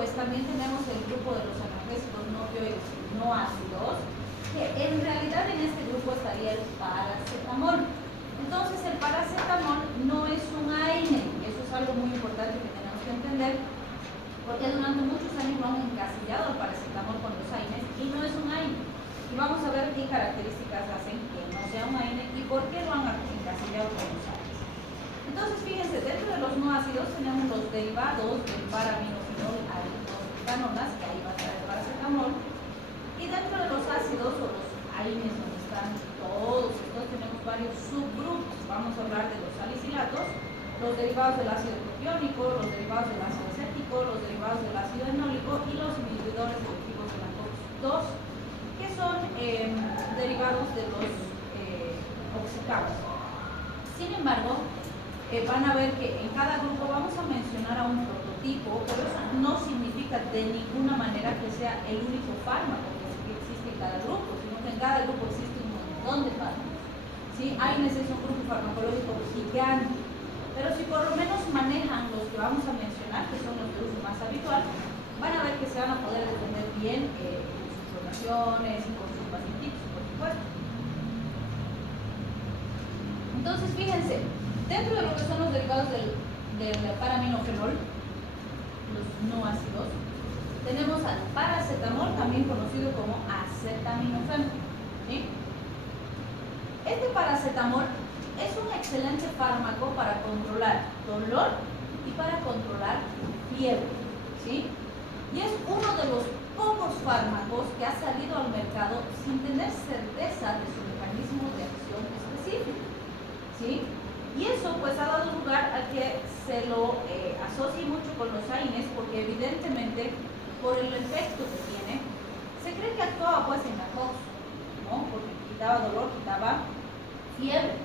pues también tenemos el grupo de los analgésicos no opioides no ácidos, que en realidad en este grupo estaría el paracetamol. Entonces el paracetamol no es un AINE, eso es algo muy importante que tenemos que entender, porque durante muchos años lo han encasillado el paracetamol con los AINES y no es un AINE. Y vamos a ver qué características hacen que no sea un AINE y por qué lo han encasillado con los AINES. Entonces fíjense, dentro de los no ácidos tenemos los derivados del paraminofenol aldehidrogenanonas, que ahí va a estar el paracetamol, y dentro de los ácidos o los AINES donde están todos estos tenemos varios subgrupos. Vamos a hablar de los salicilatos, los derivados del ácido propiónico, los derivados del ácido acético, los derivados del ácido enólico y los inhibidores selectivos de la COX-2, que son derivados de los oxicados. Sin embargo, van a ver que en cada grupo vamos a mencionar a un prototipo, pero eso no significa de ninguna manera que sea el único fármaco que existe en cada grupo, sino que en cada grupo existe un montón de fármacos. ¿Sí? AINES es un grupo farmacológico gigante, pero si por lo menos manejan los que vamos a mencionar, que son los de uso más habitual, van a ver que se van a poder defender bien en sus floraciones y con sus pacientitos, por supuesto. Entonces, fíjense, dentro de lo que son los derivados del paraminofenol, los no ácidos, tenemos al paracetamol, también conocido como acetaminofén. ¿Sí? Este paracetamol es un excelente fármaco para controlar dolor y para controlar fiebre. ¿Sí? Y es uno de los pocos fármacos que ha salido al mercado sin tener certeza de su mecanismo de acción específico. ¿Sí? Y eso pues ha dado lugar a que se lo asocie mucho con los AINES, porque evidentemente por el efecto que tiene, se cree que actuaba pues en la COX, ¿no? Porque quitaba dolor, quitaba fiebre.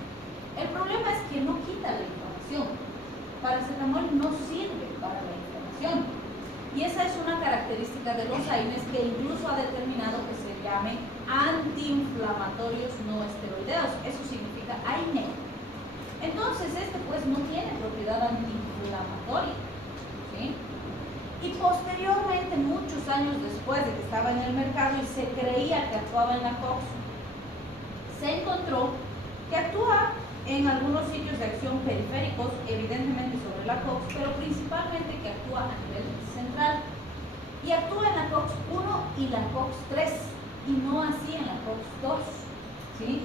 El problema es que no quita la inflamación. Paracetamol no sirve para la inflamación. Y esa es una característica de los AINES que incluso ha determinado que se llamen antiinflamatorios no esteroideos. Eso significa AINE. Entonces este pues no tiene propiedad antiinflamatoria. ¿Sí? Y posteriormente, muchos años después de que estaba en el mercado y se creía que actuaba en la COX, se encontró que actúa en algunos sitios de acción periféricos, evidentemente sobre la COX, pero principalmente que actúa a nivel central. Y actúa en la COX-1 y la COX-3, y no así en la COX-2. ¿Sí?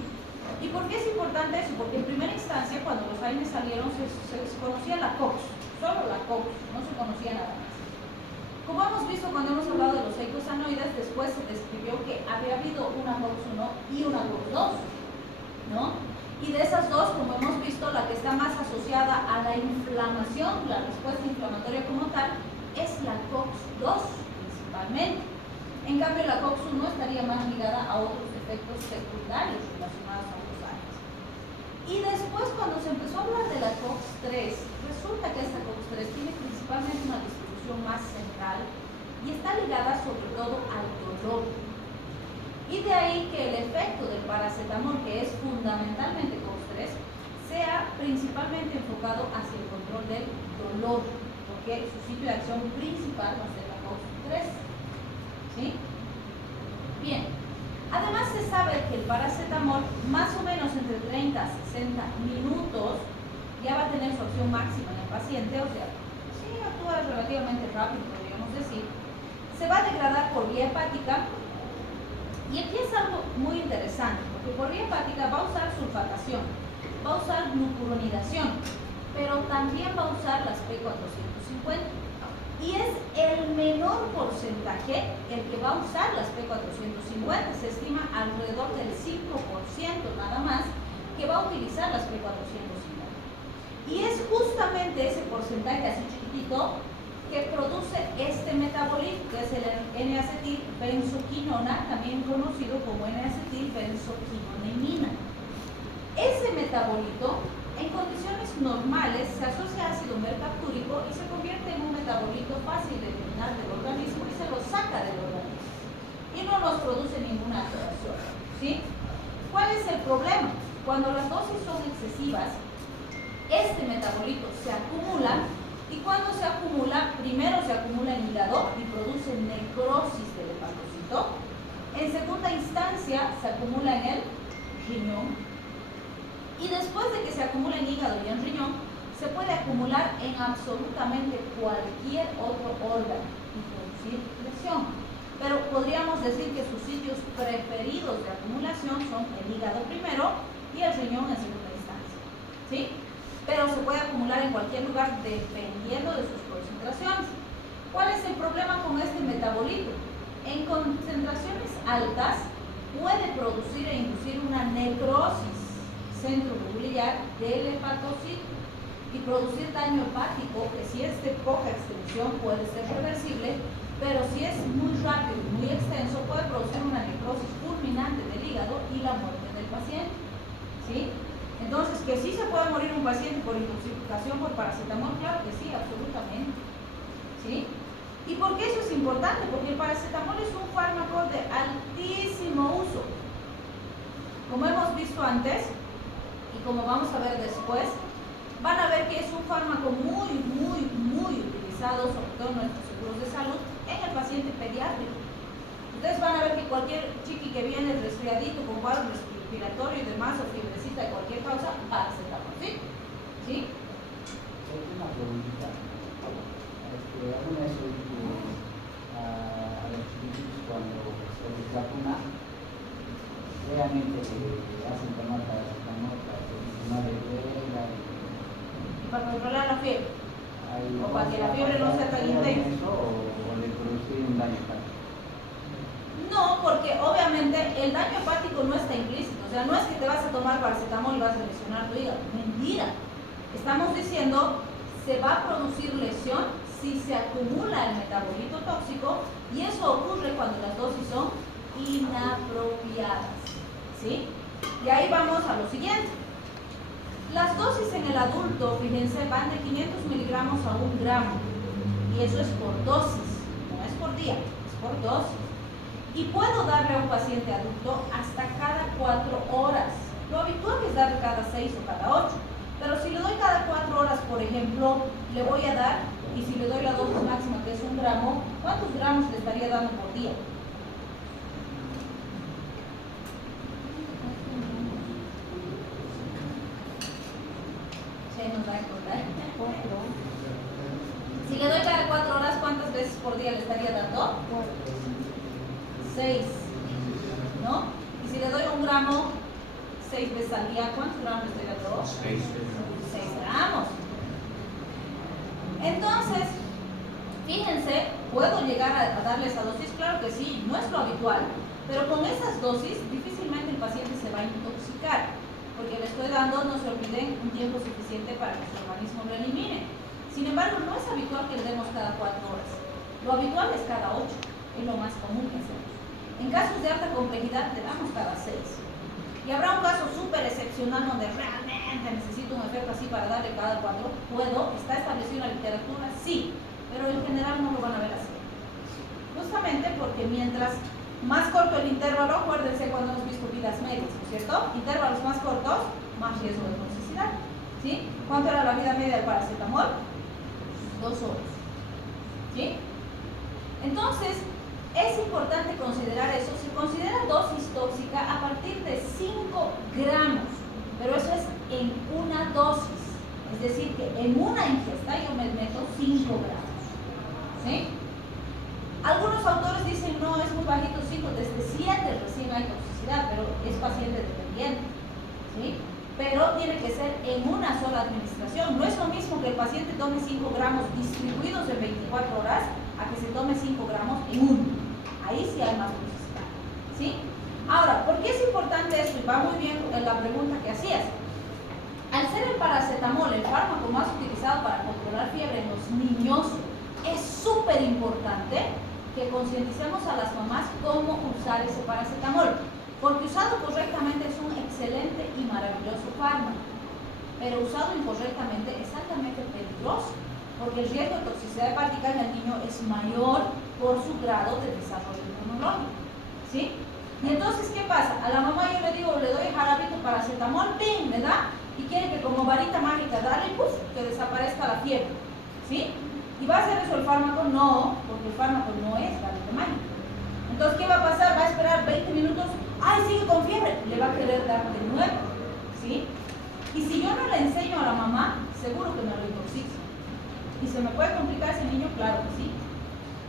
¿Y por qué es importante eso? Porque en primera instancia, cuando los AINES salieron, se conocía la COX, solo la COX, no se conocía nada más. Como hemos visto cuando hemos hablado de los eicosanoides, después se describió que había habido una COX-1 y una COX-2, ¿no? Y de esas dos, como hemos visto, la que está más asociada a la inflamación, la respuesta inflamatoria como tal, es la COX-2 principalmente. En cambio, la COX-1 estaría más ligada a otros efectos secundarios relacionados a los AINES. Y después, cuando se empezó a hablar de la COX-3, resulta que esta COX-3 tiene principalmente una distribución más central y está ligada sobre todo al dolor. Y de ahí que el efecto del paracetamol, que es fundamentalmente COX-3, sea principalmente enfocado hacia el control del dolor, porque su sitio de acción principal va a ser la COX-3. ¿Sí? Bien. Además se sabe que el paracetamol, más o menos entre 30 a 60 minutos, ya va a tener su acción máxima en el paciente, o sea, sí actúa relativamente rápido, podríamos decir. Se va a degradar por vía hepática, y aquí es algo muy interesante, porque por vía hepática va a usar sulfatación, va a usar glucuronidación, pero también va a usar las P450. Y es el menor porcentaje el que va a usar las P450. Se estima alrededor del 5% nada más que va a utilizar las P450. Y es justamente ese porcentaje así chiquitito que produce este metabolito, que es el N-acetilbenzoquinona, también conocido como N-acetilbenzoquinonemina. Ese metabolito, en condiciones normales, se asocia a ácido mercaptúrico y se convierte en un metabolito fácil de eliminar del organismo y se lo saca del organismo. Y no nos produce ninguna alteración. ¿Sí? ¿Cuál es el problema? Cuando las dosis son excesivas, este metabolito se acumula Y cuando se acumula, primero se acumula en hígado y produce necrosis del hepatocito. En segunda instancia se acumula en el riñón. Y después de que se acumula en hígado y en riñón, se puede acumular en absolutamente cualquier otro órgano y producir lesión. Pero podríamos decir que sus sitios preferidos de acumulación son el hígado primero y el riñón en segunda instancia, ¿sí? Pero se puede acumular en cualquier lugar dependiendo de sus concentraciones. ¿Cuál es el problema con este metabolito? En concentraciones altas puede producir e inducir una necrosis centronuclear del hepatocito y producir daño hepático, que si es de poca extensión puede ser reversible, pero si es muy rápido y muy extenso puede producir una necrosis fulminante del hígado y la muerte del paciente, ¿sí? Entonces, ¿que sí se puede morir un paciente por intoxicación por paracetamol? Claro que sí, absolutamente, ¿sí? ¿Y por qué eso es importante? Porque el paracetamol es un fármaco de altísimo uso. Como hemos visto antes, y como vamos a ver después, van a ver que es un fármaco muy utilizado, sobre todo en nuestros seguros de salud, en el paciente pediátrico. Ustedes van a ver que cualquier chiqui que viene resfriadito con cuadro respiratorio y demás, o fiebrecita de cualquier causa, paracetamol, ¿sí? ¿Sí? Una preguntita. ¿Alguna vez oído a los chiquitos cuando se les vacuna, realmente le hacen tomar paracetamol para que no le duela? Y para controlar la fiebre. O para que la fiebre no sea tan intensa. ¿O le produce un daño hepático? No, porque obviamente el daño hepático no está implícito. O sea, no es que te vas a tomar paracetamol y vas a lesionar tu hígado. Mentira. Estamos diciendo, se va a producir lesión si se acumula el metabolito tóxico, y eso ocurre cuando las dosis son inapropiadas, ¿sí? Y ahí vamos a lo siguiente. Las dosis en el adulto, fíjense, van de 500 miligramos a 1 gramo, y eso es por dosis, no es por día, es por dosis. Y puedo darle a un paciente adulto hasta cada 4 horas. Lo habitual es darle cada 6 o cada 8. Pero si le doy cada 4 horas, por ejemplo, le voy a dar, y si le doy la dosis máxima, que es 1 gramo, ¿cuántos gramos le estaría dando por día? Se nos va a encontrar. Si le doy cada 4 horas, ¿cuántas veces por día le estaría dando? 6, ¿no? Y si le doy 1 gramo, 6 veces al día, ¿cuántos gramos le estoy dando? 6 gramos. Entonces, fíjense, ¿puedo llegar a darle esa dosis? Claro que sí, no es lo habitual, pero con esas dosis difícilmente el paciente se va a intoxicar, porque le estoy dando, no se olviden, un tiempo suficiente para que su organismo lo elimine. Sin embargo, no es habitual que le demos cada 4 horas. Lo habitual es cada 8, es lo más común que hacemos. En casos de alta complejidad, le damos cada 6. Y habrá un caso súper excepcional donde realmente necesito un efecto así para darle cada 4. ¿Puedo? ¿Está establecido en la literatura? Sí, pero en general no lo van a ver así. Justamente porque mientras más corto el intervalo, acuérdense cuando hemos visto vidas medias, ¿no es cierto? Intervalos más cortos, más riesgo de toxicidad, ¿sí? ¿Cuánto era la vida media del paracetamol? 2 horas, ¿sí? Entonces, es importante considerar eso. Se considera dosis tóxica a partir de 5 gramos, pero eso es en una dosis. Es decir, que en una ingesta yo me meto 5 gramos, ¿sí? Algunos autores dicen, no, es muy bajito, 5, desde 7 recién hay toxicidad, pero es paciente dependiente, ¿sí? Pero tiene que ser en una sola administración. No es lo mismo que el paciente tome 5 gramos distribuidos en 24 horas a que se tome 5 gramos en uno. Ahí sí hay más toxicidad, ¿sí? Ahora, ¿por qué es importante esto? Y va muy bien la pregunta que hacías. Al ser el paracetamol el fármaco más utilizado para controlar fiebre en los niños, es súper importante que concienticemos a las mamás cómo usar ese paracetamol, porque usado correctamente es un excelente y maravilloso fármaco, pero usado incorrectamente es altamente peligroso, porque el riesgo de toxicidad hepática en el niño es mayor por su grado de desarrollo inmunológico, ¿sí? Y entonces, ¿qué pasa? A la mamá yo le digo, le doy jarabito paracetamol, ¡ping!, me da, y quiere que como varita mágica, dale, ¡puf!, que desaparezca la fiebre, ¿Sí? ¿Y va a hacer eso el fármaco? No, porque el fármaco no es varita mágica. Entonces, ¿qué va a pasar? Va a esperar 20 minutos. ¡Ay, sigue con fiebre! Le va a querer dar de nuevo. ¿Sí? Y si yo no le enseño a la mamá, seguro que me lo intoxico. ¿Y se me puede complicar ese niño? Claro que sí.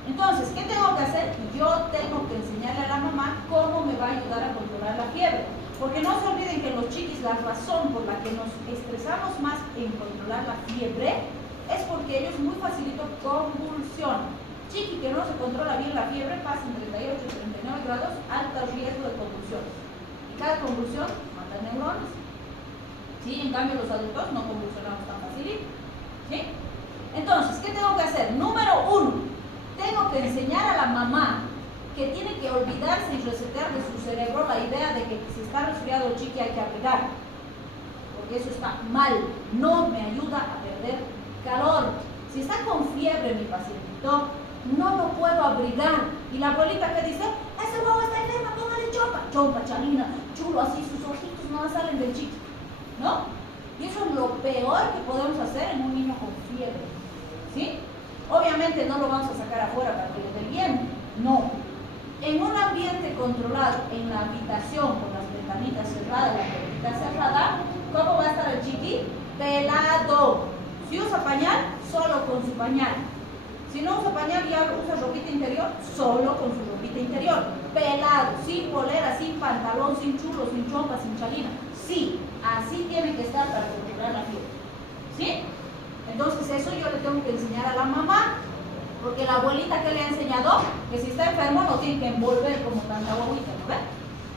Entonces, ¿qué tengo que hacer? Yo tengo que enseñarle a la mamá cómo me va a ayudar a controlar la fiebre. Porque no se olviden que los chiquis, la razón por la que nos estresamos más en controlar la fiebre es porque ellos muy facilito convulsionan. Chiqui que no se controla bien la fiebre pasa en 38 y 39 grados, alto riesgo de convulsiones. Y cada convulsión mata neuronas. ¿Sí? En cambio los adultos no convulsionamos tan fácilmente. ¿Sí? Entonces, ¿qué tengo que hacer? Número 1, tengo que enseñar a la mamá que tiene que olvidarse y resetear de su cerebro la idea de que si está resfriado el chiqui hay que abrigar. Porque eso está mal, no me ayuda a perder calor. Si está con fiebre mi pacientito, no lo puedo abrigar. Y la abuelita que dice, ese huevo está enferma, póngale chompa. Chompa, chalina, chulo, así sus ojitos no salen del chiqui. ¿No? Y eso es lo peor que podemos hacer en un niño con fiebre. ¿Sí? Obviamente no lo vamos a sacar afuera para que le dé bien. No. En un ambiente controlado, en la habitación, con las ventanitas cerradas, la puerta cerrada, ¿cómo va a estar el chiqui? Pelado. Si usa pañal, solo con su pañal. Si no usa pañal y usa ropita interior, solo con su ropita interior. Pelado, sin polera, sin pantalón, sin chulo, sin chompa, sin chalina. Sí, así tiene que estar para controlar la fiebre. ¿Sí? Entonces eso yo le tengo que enseñar a la mamá. Porque la abuelita que le ha enseñado, que si está enfermo no tiene que envolver como tanta abuelita, ¿no ven?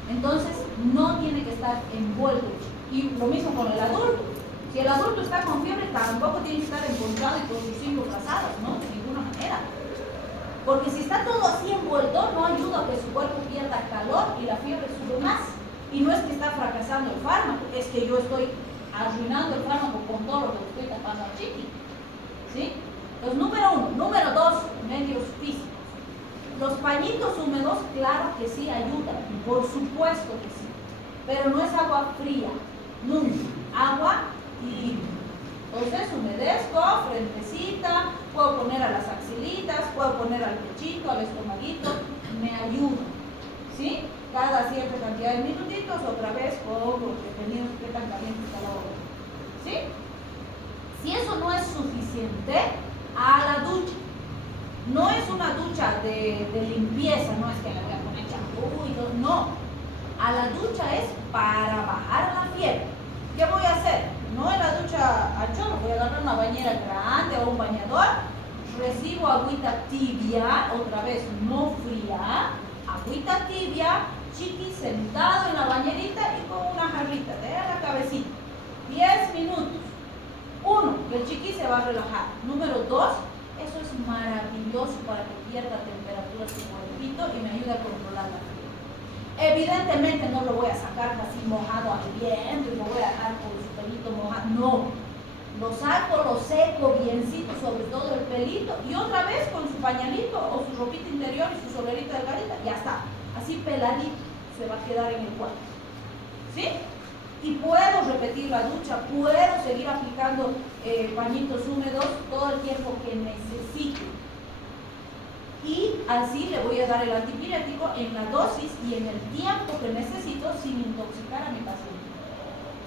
Entonces no tiene que estar envuelto. Y lo mismo con el adulto. Si el adulto está con fiebre, tampoco tiene que estar emponchado y con sus hijos casados, ¿no? De ninguna manera. Porque si está todo así envuelto, no ayuda a que su cuerpo pierda calor y la fiebre sube más. Y no es que está fracasando el fármaco, es que yo estoy arruinando el fármaco con todo lo que estoy tapando al chiqui. ¿Sí? Entonces, número 1. Número 2, medios físicos. Los pañitos húmedos, claro que sí ayudan, por supuesto que sí. Pero no es agua fría, nunca. Agua tibia. Entonces, humedezco, frentecita, puedo poner a las axilitas, puedo poner al pechito, al estomaguito, me ayuda. ¿Sí? Cada cierta cantidad de minutitos, otra vez, pongo, dependiendo de qué tan caliente está la agua. ¿Sí? Si eso no es suficiente, a la ducha. No es una ducha de limpieza, no es que le voy a poner champú y todo, no. A la ducha es para bajar la fiebre. ¿Qué voy a hacer? No en la ducha a chorro, voy a agarrar una bañera grande o un bañador, recibo agüita tibia, otra vez no fría, agüita tibia, chiqui sentado en la bañerita y con una jarrita de la cabecita. 10 minutos. 1, que el chiqui se va a relajar. Número 2, eso es maravilloso para que pierda temperatura su cuerpito y me ayude a controlar la fiebre. Evidentemente no lo voy a sacar así mojado al viento y lo voy a dejar con su pelito mojado. No. Lo saco, lo seco biencito sobre todo el pelito y otra vez con su pañalito o su ropita interior y su solerita delgadita. Ya está. Así peladito se va a quedar en el cuarto. ¿Sí? Y puedo repetir la ducha, puedo seguir aplicando pañitos húmedos todo el tiempo que necesite. Y así le voy a dar el antipirético en la dosis y en el tiempo que necesito sin intoxicar a mi paciente.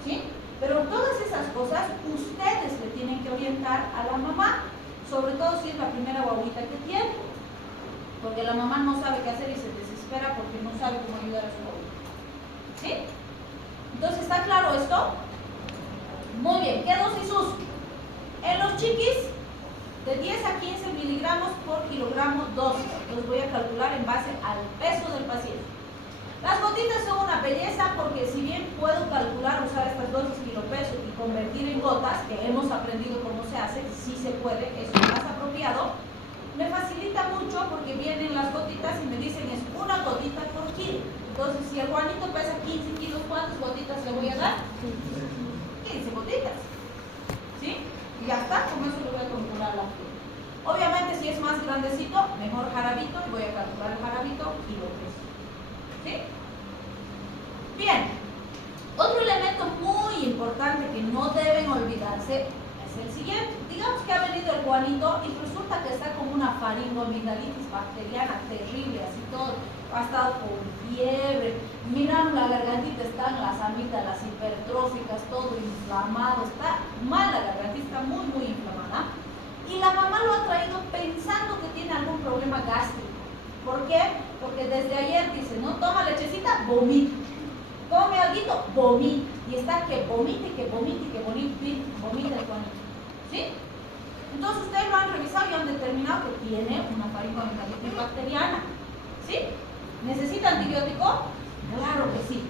¿Sí? Pero todas esas cosas ustedes le tienen que orientar a la mamá, sobre todo si es la primera guaguita que tiene. Porque la mamá no sabe qué hacer y se desespera porque no sabe cómo ayudar a su guaguita. ¿Sí? Entonces, ¿está claro esto? Muy bien, ¿qué dosis uso? En los chiquis, de 10 a 15 miligramos por kilogramo dosis. Los voy a calcular en base al peso del paciente. Las gotitas son una belleza porque si bien puedo calcular, usar estas dosis kilopeso y convertir en gotas, que hemos aprendido cómo se hace, sí se puede, es lo más apropiado, me facilita mucho porque vienen las gotitas y me dicen es una gotita por kilo. Entonces, si el Juanito pesa 15 kilos, ¿cuántas gotitas le voy a dar? 15 gotitas. ¿Sí? Y ya está, con eso le voy a controlar la fiebre. Obviamente, si es más grandecito, mejor jarabito, y voy a calcular el jarabito y lo peso. ¿Sí? Bien. Otro elemento muy importante que no deben olvidarse es es el siguiente. Digamos que ha venido el Juanito y resulta que está con una faringoamigdalitis bacteriana terrible, así todo. Ha estado con fiebre. Miran, la gargantita están las amígdalas hipertróficas, todo inflamado. Está mal la gargantita, muy, muy inflamada. Y la mamá lo ha traído pensando que tiene algún problema gástrico. ¿Por qué? Porque desde ayer dice, no toma lechecita, vomita. Come alguito, vomita. Y está que vomite, que vomite, que vomita el Juanito. ¿Sí? Entonces ustedes lo han revisado y han determinado que tiene una faringoamigdalitis bacteriana. ¿Sí? ¿Necesita antibiótico? Claro que sí.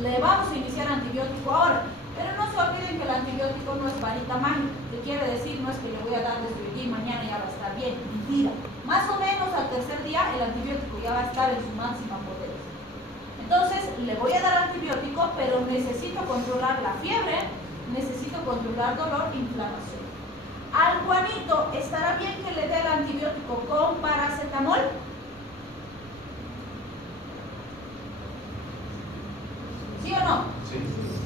Le vamos a iniciar antibiótico ahora. Pero no se olviden que el antibiótico no es varita mágica. ¿Qué quiere decir? No es que le voy a dar desde hoy día y mañana ya va a estar bien. Mentira. Más o menos al tercer día el antibiótico ya va a estar en su máxima potencia. Entonces le voy a dar antibiótico, pero necesito controlar la fiebre, necesito controlar dolor e inflamación. Al Juanito, ¿estará bien que le dé el antibiótico con paracetamol? ¿Sí o no? Sí.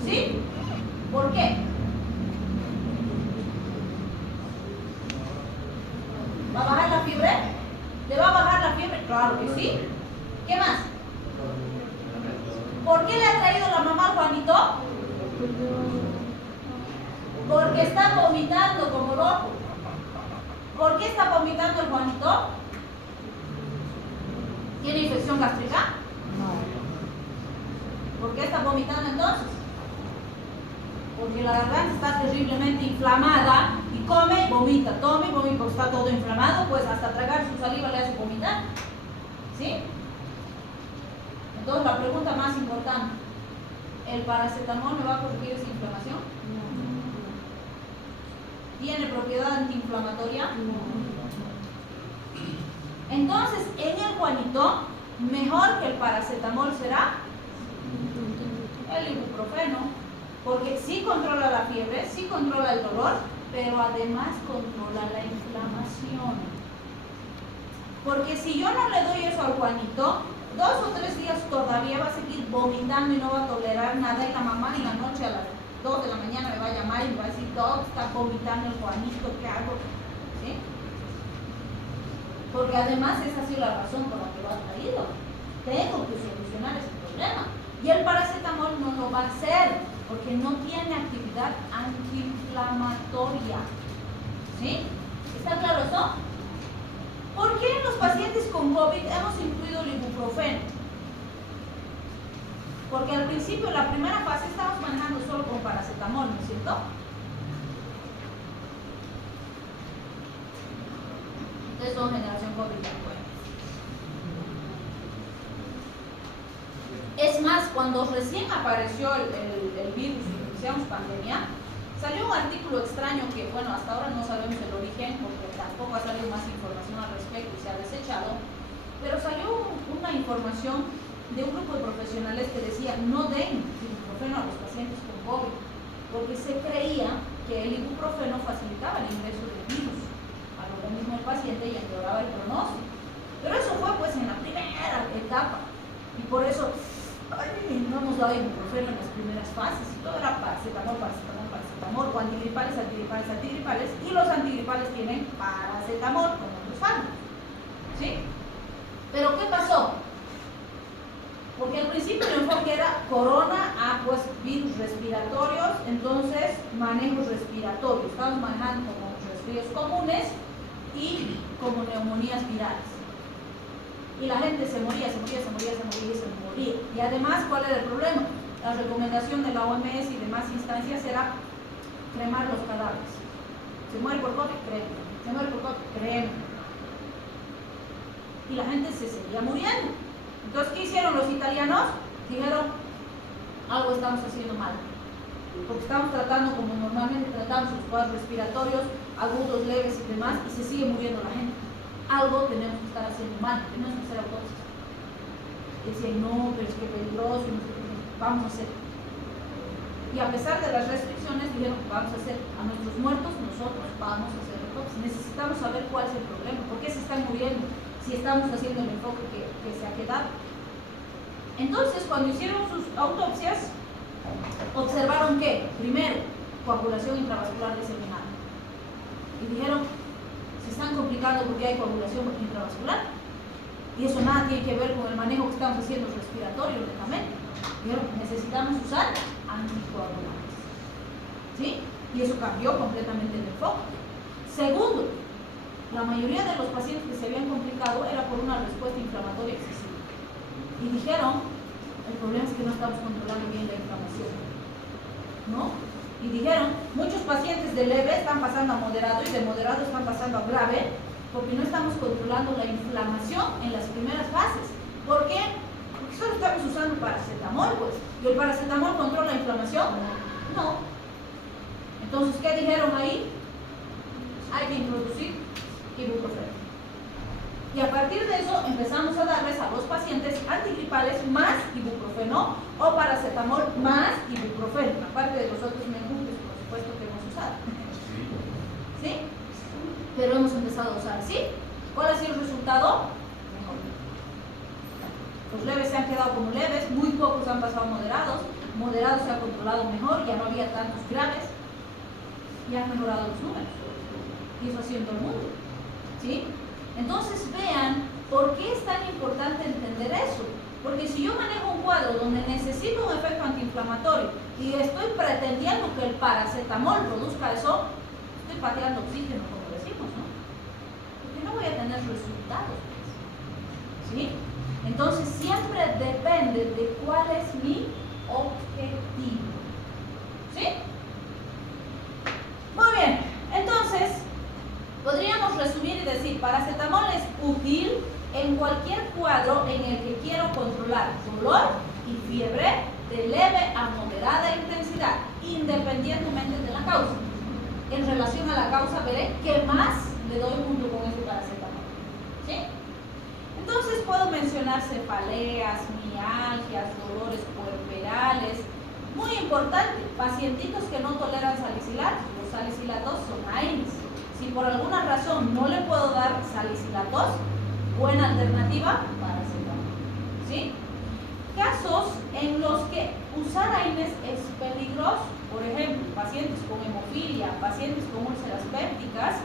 ¿Sí? ¿Por qué? ¿Va a bajar la fiebre? ¿Le va a bajar la fiebre? Claro que sí. ¿Qué más? ¿Por qué le ha traído la mamá al Juanito? Porque está vomitando como loco. ¿Por qué está vomitando el Juanito? ¿Tiene infección gástrica? ¿Por qué está vomitando entonces? Porque la garganta está terriblemente inflamada y come y vomita, toma y vomita, porque está todo inflamado, pues hasta tragar su saliva le hace vomitar. ¿Sí? Entonces la pregunta más importante, ¿el paracetamol me va a corregir esa inflamación? ¿Tiene propiedad antiinflamatoria? Entonces, en el Juanito, mejor que el paracetamol será el ibuprofeno, porque sí controla la fiebre, sí controla el dolor, pero además controla la inflamación. Porque si yo no le doy eso al Juanito, 2 o 3 días todavía va a seguir vomitando y no va a tolerar nada, y la mamá en la noche a las 2 de la mañana me va a llamar y me va a decir, todo está vomitando el Juanito, ¿qué hago? ¿Sí? Porque además esa ha sido la razón por la que lo ha traído. Tengo que solucionar ese problema. Y el paracetamol no lo va a hacer, porque no tiene actividad antiinflamatoria. ¿Sí? ¿Está claro eso? ¿Por qué en los pacientes con COVID hemos incluido el ibuprofeno? Porque al principio, en la primera fase, estamos manejando solo con paracetamol, ¿no es cierto? Ustedes son generación COVID, bueno. Es más, cuando recién apareció el virus y iniciamos pandemia, salió un artículo extraño que, bueno, hasta ahora no sabemos el origen, porque tampoco ha salido más información al respecto y se ha desechado, pero salió una información de un grupo de profesionales que decía no den ibuprofeno a los pacientes con COVID, porque se creía que el ibuprofeno facilitaba el ingreso del virus al organismo del paciente y empeoraba el pronóstico. Pero eso fue pues en la primera etapa, y por eso no hemos dado ibuprofeno en las primeras fases, y todo era paracetamol, o antigripales, y los antigripales tienen paracetamol como otros fármacos. ¿Sí? Pero ¿qué pasó? Porque al principio el enfoque era corona, pues virus respiratorios, entonces manejos respiratorios. Estamos manejando como resfríos comunes y como neumonías virales. Y la gente se moría. Y además, ¿cuál era el problema? La recomendación de la OMS y demás instancias era cremar los cadáveres. Se muere por COVID, crema. Se muere por COVID, crema. Y la gente se seguía muriendo. Entonces, ¿qué hicieron los italianos? Dijeron, algo estamos haciendo mal. Porque estamos tratando como normalmente tratamos los cuadros respiratorios, agudos, leves y demás, y se sigue muriendo la gente. Algo tenemos que estar haciendo mal, tenemos que hacer autopsias. Y decían, no, pero es que peligroso, vamos a hacer. Y a pesar de las restricciones, dijeron, vamos a hacer a nuestros muertos, nosotros vamos a hacer autopsias. Necesitamos saber cuál es el problema, por qué se están muriendo, si estamos haciendo el enfoque que se ha quedado. Entonces, cuando hicieron sus autopsias, observaron que, primero, coagulación intravascular diseminada. y dijeron, se están complicando porque hay coagulación intravascular. Y eso nada tiene que ver con el manejo que estamos haciendo respiratorio lentamente. Dijeron, necesitamos usar anticoagulantes. ¿Sí? Y eso cambió completamente el enfoque. Segundo, la mayoría de los pacientes que se habían complicado era por una respuesta inflamatoria excesiva. Y dijeron, el problema es que no estamos controlando bien la inflamación, ¿no? Y dijeron, muchos pacientes de leve están pasando a moderado y de moderado están pasando a grave porque no estamos controlando la inflamación en las primeras fases. ¿Por qué? Porque solo estamos usando paracetamol, pues. ¿Y el paracetamol controla la inflamación? No. Entonces, ¿qué dijeron ahí? Hay que introducir ibuprofeno. Y a partir de eso empezamos a darles a los pacientes antigripales más ibuprofeno o paracetamol más ibuprofeno, aparte de los otros menjures, por supuesto, que hemos usado. ¿Sí? Pero hemos empezado a usar así. ¿Cuál ha sido el resultado? Mejor. Los leves se han quedado como leves, muy pocos han pasado a moderados. Moderados se ha controlado mejor, ya no había tantos graves y han mejorado los números. Y eso ha sido en todo el mundo. ¿Sí? Entonces vean por qué es tan importante entender eso. Porque si yo manejo un cuadro donde necesito un efecto antiinflamatorio y estoy pretendiendo que el paracetamol produzca eso, estoy pateando oxígeno, como decimos, ¿no? Porque no voy a tener resultados. ¿Sí? Entonces siempre depende de cuál es mi objetivo. ¿Sí? Muy bien. Entonces, podríamos resumir y decir, paracetamol es útil en cualquier cuadro en el que quiero controlar dolor y fiebre de leve a moderada intensidad, independientemente de la causa. En relación a la causa, veré qué más le doy junto con ese paracetamol. ¿Sí? Entonces puedo mencionar cefaleas, mialgias, dolores puerperales. Muy importante, pacientitos que no toleran salicilatos. Los salicilatos son AINES. Si por alguna razón no le puedo dar salicilatos, buena alternativa, paracetamol. ¿Sí? Casos en los que usar AINES es peligroso. Por ejemplo, pacientes con hemofilia, pacientes con úlceras pépticas,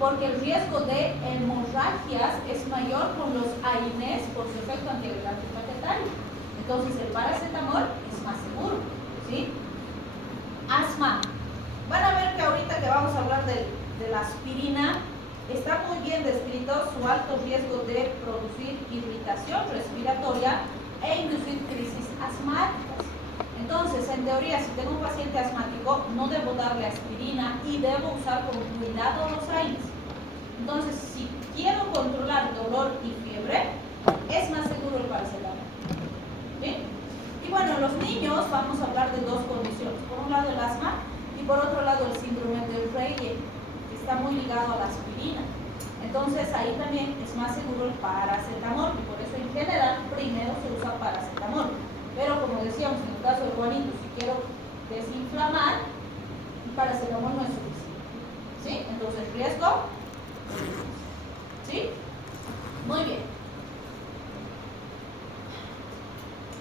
porque el riesgo de hemorragias es mayor con los AINES por su efecto antiagregante plaquetario. Entonces el paracetamol es más seguro. ¿Sí? Asma. Van a ver que ahorita que vamos a hablar de la aspirina, está muy bien descrito su alto riesgo de producir irritación respiratoria e inducir crisis asmáticas. Entonces, en teoría, si tengo un paciente asmático, no debo darle aspirina y debo usar con cuidado los AINES. Entonces, si quiero controlar dolor y fiebre, es más seguro el paracetamol. ¿Sí? Y bueno, en los niños vamos a hablar de dos condiciones. Por un lado el asma y por otro lado el síndrome de Reye, que está muy ligado a la aspirina. Entonces ahí también es más seguro el paracetamol y por eso en general primero se usa paracetamol. Pero como decíamos en el caso de Juanito, si quiero desinflamar, el paracetamol no es suficiente. ¿Sí? Entonces riesgo. ¿Sí? Muy bien.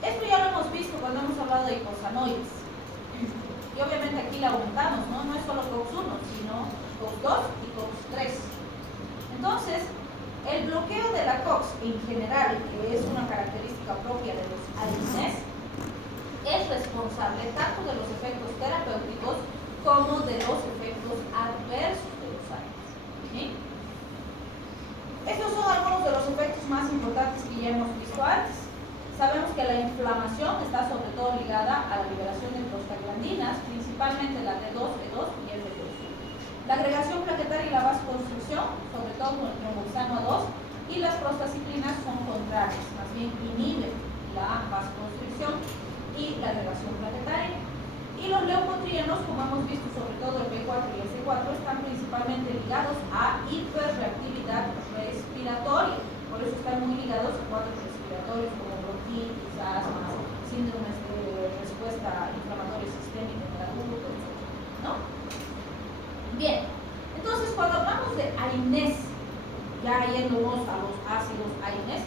Esto ya lo hemos visto cuando hemos hablado de icosanoides. Y obviamente aquí la aumentamos, ¿no? No es solo COX-1, sino COX-2 y COX-3. Entonces, el bloqueo de la COX en general, que es una característica propia de los AINES, es responsable tanto de los efectos terapéuticos como de los efectos adversos de los AINES. ¿Sí? Estos son algunos de los efectos más importantes que ya hemos visto antes. Sabemos que la inflamación está sobre todo ligada a la liberación de prostaglandinas, principalmente la D2, E2 y F2. La agregación plaquetaria y la vasoconstricción, sobre todo con el tromboxano A2, y las prostaciclinas son contrarias, más bien inhiben la vasoconstricción y la agregación plaquetaria. Y los leucotrienos, como hemos visto, sobre todo el B4 y el C4, están principalmente ligados a hiperreactividad respiratoria. Por eso están muy ligados a cuadros respiratorios como bronquitis, asma, síndromes de respuesta inflamatoria sistémica en el adulto, etc. ¿No? Bien, entonces cuando hablamos de AINES, ya yéndonos a los ácidos AINES,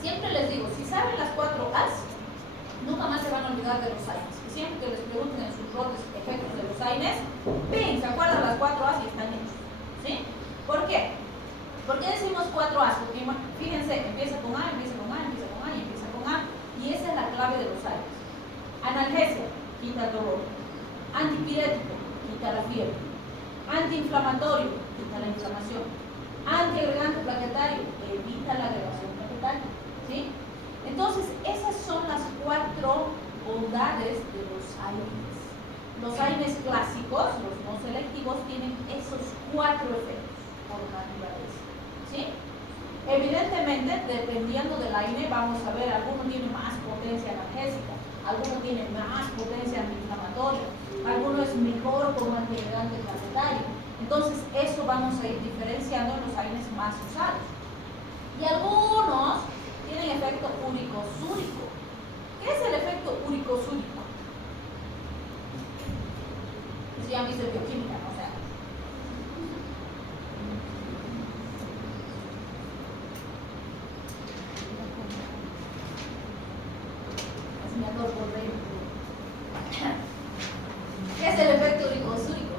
siempre les digo, si saben las 4 A's, Nunca más se van a olvidar de los AINES. Siempre que les pregunten en sus roles efectos de los AINES, ¡ping! ¿Se acuerdan las 4 A's y están hechos? ¿Sí? ¿Por qué? ¿Por qué decimos 4 A's? Porque fíjense, empieza con A, empieza con A, empieza con A y empieza con A. Y esa es la clave de los AINES. Analgesia, quita el dolor. Antipirético, quita la fiebre. Antiinflamatorio, quita la inflamación. Antiagregante plaquetario, evita la agregación plaquetaria. ¿Sí? Entonces, esas son las 4 bondades de los AINES. Los AINES clásicos, los no selectivos, tienen esos 4 efectos por naturaleza. ¿Sí? Evidentemente, dependiendo del AINE, vamos a ver, alguno tiene más potencia analgésica, alguno tiene más potencia antiinflamatoria, alguno es mejor como antiagregante plaquetario. Entonces, eso vamos a ir diferenciando en los AINES más usados. Y algunos tienen efecto úrico-súrico. ¿Qué es el efecto úrico-súrico? Pues ya han visto bioquímica, ¿no? O sea, es mi ator por reír. ¿Qué es el efecto úrico-súrico?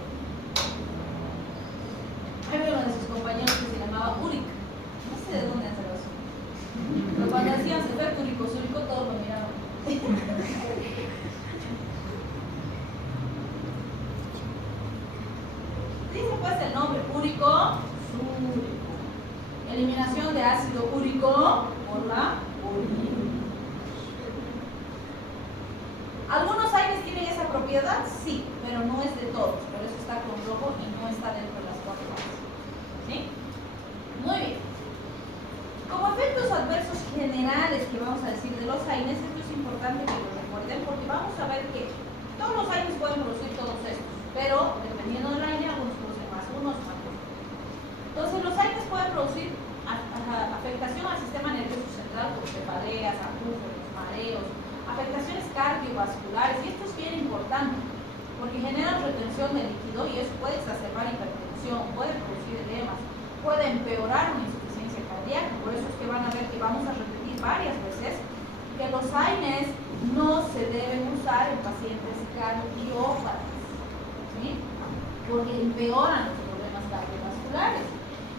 Hay uno de sus compañeros que se llamaba Uric. No sé de dónde han sacado eso. Pero cuando decían efecto úrico-súrico, todos lo miraban. Dice pues el nombre úrico-súrico. Eliminación de ácido úrico por la orina. ¿Algunos AINES tienen esa propiedad? Sí, pero no es de todos. Por eso está con rojo y no está dentro de las 4 fases. ¿Sí? Muy bien. Como efectos adversos generales que vamos a decir de los AINES, esto es importante que lo recuerden porque vamos a ver que todos los AINES pueden producir todos estos, pero dependiendo del AINE, algunos producen más unos, más otros. Entonces, los AINES pueden producir afectación al sistema nervioso central por cefaleas, acúferos, mareos, afectaciones cardiovasculares, y esto es bien importante porque generan retención de líquido y eso puede exacerbar hipertensión, puede producir edemas, puede empeorar una insuficiencia cardíaca. Por eso es que van a ver que vamos a repetir varias veces que los AINES no se deben usar en pacientes cardiópatas, ¿sí? Porque empeoran los problemas cardiovasculares.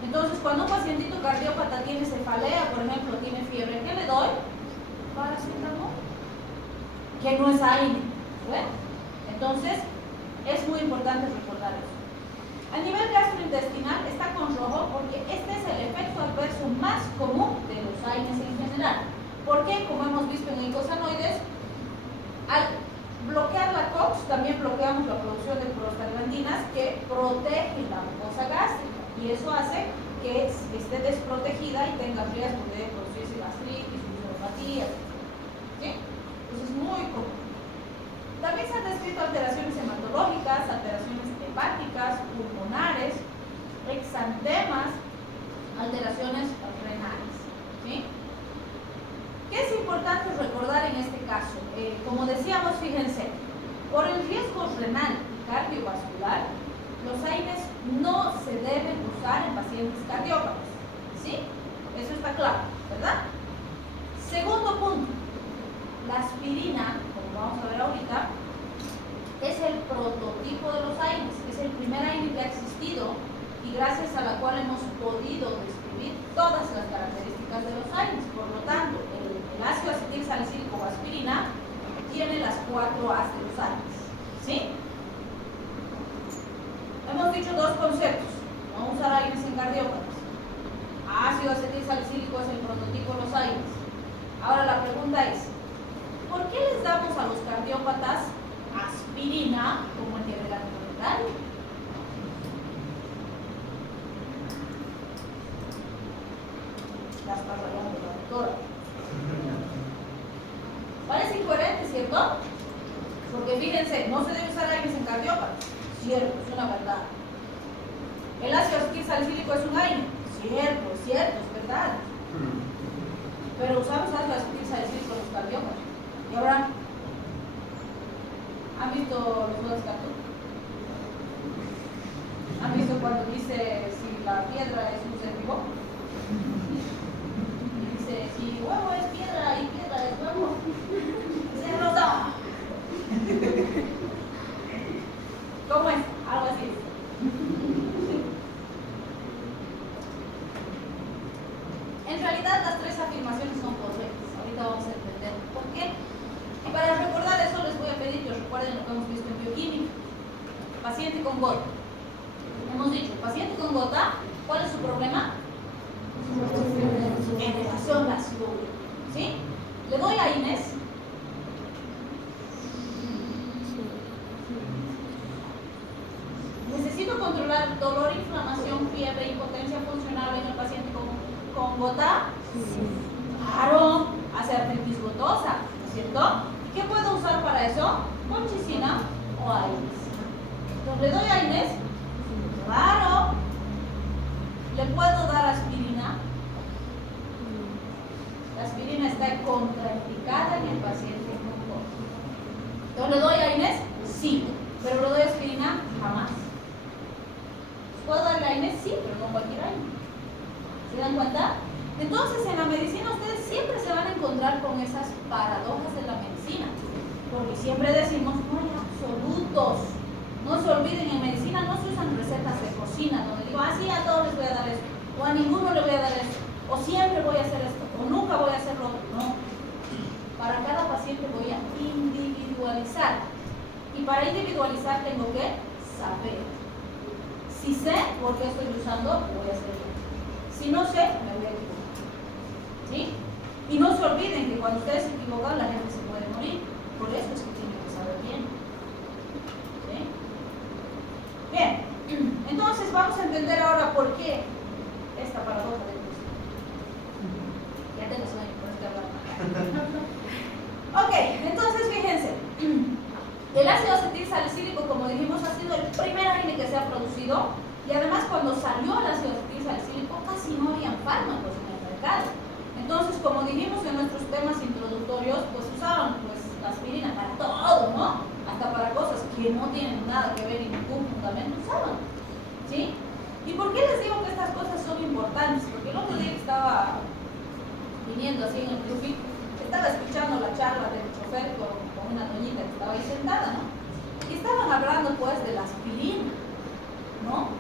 Entonces, cuando un pacientito cardiópata tiene cefalea, por ejemplo, tiene fiebre, ¿qué le doy? Paracetamol, que no es AINE. ¿Ven? Entonces, es muy importante recordar eso. A nivel gastrointestinal está con rojo porque este es el efecto adverso más común de los AINES en general. Porque, como hemos visto en icosanoides, al bloquear la COX también bloqueamos la producción de prostaglandinas que protegen la mucosa gástrica y eso hace que esté desprotegida y tenga riesgo de producirse gastritis, ulceropatía, ¿sí? Entonces es muy común. También se han descrito alteraciones hematológicas, alteraciones hepáticas, pulmonares, exantemas, alteraciones renales. ¿Sí? ¿Qué es importante recordar en este caso? Como decíamos, fíjense, por el riesgo renal y cardiovascular, los AINES no se deben usar en pacientes cardiópatas. ¿Sí? Eso está claro, ¿verdad? Segundo punto, la aspirina, como vamos a ver ahorita, es el prototipo de los AINES, es el primer AINE que ha existido y gracias a la cual hemos podido describir todas las características de los AINES. Por lo tanto, el ácido acetil salicílico o aspirina tiene las 4 A's de los AINES. ¿Sí? Hemos dicho dos conceptos, no usar AINES en cardiópatas. Ácido acetil salicílico es el prototipo de los AINES. Ahora la pregunta es, ¿por qué les damos a los cardiópatas aspirina como antiagregante plaquetario? La está rayando la doctora. Parece incoherente, ¿cierto? Porque fíjense, no se debe usar AINES en cardiópatas. Cierto, es una verdad. El ácido acetil salicílico es un AINE. Cierto, es verdad. Pero usamos ácido acetil salicílico en los cardiópatas. Y ahora, ¿han visto los juegos cartoon? ¿Han visto cuando dice si la piedra es un ser vivo? Y dice, si huevo es piedra y piedra es huevo. O sea, realidad las tres afirmaciones son correctas. Ahorita vamos a entender por qué. Y para recordar eso les voy a pedir que recuerden lo que hemos visto en bioquímica. Paciente con gota. Hemos dicho, paciente con gota, ¿cuál es su problema? Elevación de ácido úrico. ¿Sí? Le doy a Inés. Necesito controlar dolor, inflamación, fiebre, impotencia funcional en el paciente con gota. Claro, hace artritis gotosa, ¿no es cierto? ¿Qué puedo usar para eso? Colchicina o a Inés. Entonces le doy a Inés. Claro. ¿Le puedo dar aspirina? La aspirina está contraindicada en el paciente con gota. Entonces le doy a Inés, sí, pero le doy aspirina, jamás. ¿Puedo darle a Inés? Sí, pero no cualquier Inés. ¿Se dan cuenta? Entonces en la medicina ustedes siempre se van a encontrar con esas paradojas de la medicina, porque siempre decimos, no hay absolutos. No se olviden, en medicina no se usan recetas de cocina, donde digo, sí, a todos les voy a dar esto, o a ninguno le voy a dar esto, o siempre voy a hacer esto, o nunca voy a hacer lo otro. No. Para cada paciente voy a individualizar. Y para individualizar tengo que saber. Si sé por qué estoy usando, voy a hacerlo. Si no sé, me voy a equivocar. ¿Sí? Y no se olviden que cuando ustedes se equivocan, la gente se puede morir. Por eso es que tienen que saber bien. ¿Sí? Bien, entonces vamos a entender ahora por qué esta paradoja de Cruz. Ya tengo sueño, por este hablar. Ok, entonces fíjense. El ácido acetilsalicílico, como dijimos, ha sido el primer AINE que se ha producido, y además cuando salió el ácido acetilsalicílico casi no habían fármacos en el mercado. Entonces, como dijimos en nuestros temas introductorios, pues usaban pues la aspirina para todo, ¿no? Hasta para cosas que no tienen nada que ver y ningún fundamento usaban. ¿Sí? ¿Y por qué les digo que estas cosas son importantes? Porque el otro día que estaba viniendo así en el club, estaba escuchando la charla del chofer con una doñita que estaba ahí sentada, ¿no? Y estaban hablando pues de la aspirina, ¿no?